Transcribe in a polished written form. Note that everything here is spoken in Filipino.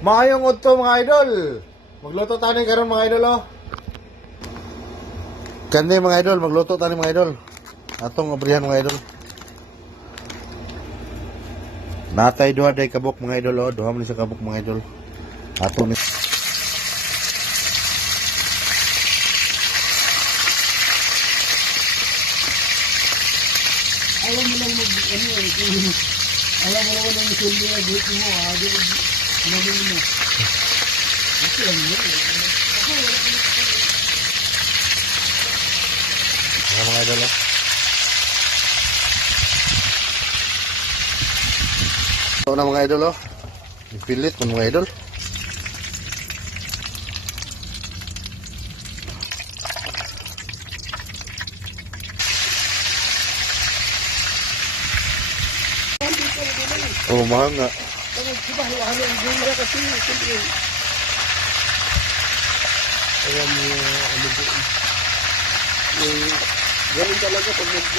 Maayong udto mga idol. Magluto tayo karon mga idol oh. Kani mga idol, magluto tayo mga idol. Atong abrihan mga idol. Natay duha day kabuk mga idol oh, duha man sa kabuk mga idol. Ato ni Alam mo lang alam mo lang ang sundi na dito mo, namin mo. Kasi alam mo, mga idol oh. Ito na mga idol oh. Ipilit mga idol. Oh, mahal nga. diba, ano ang gula kasi, siyempre. Alam mo, ano doon. Ganun talaga pag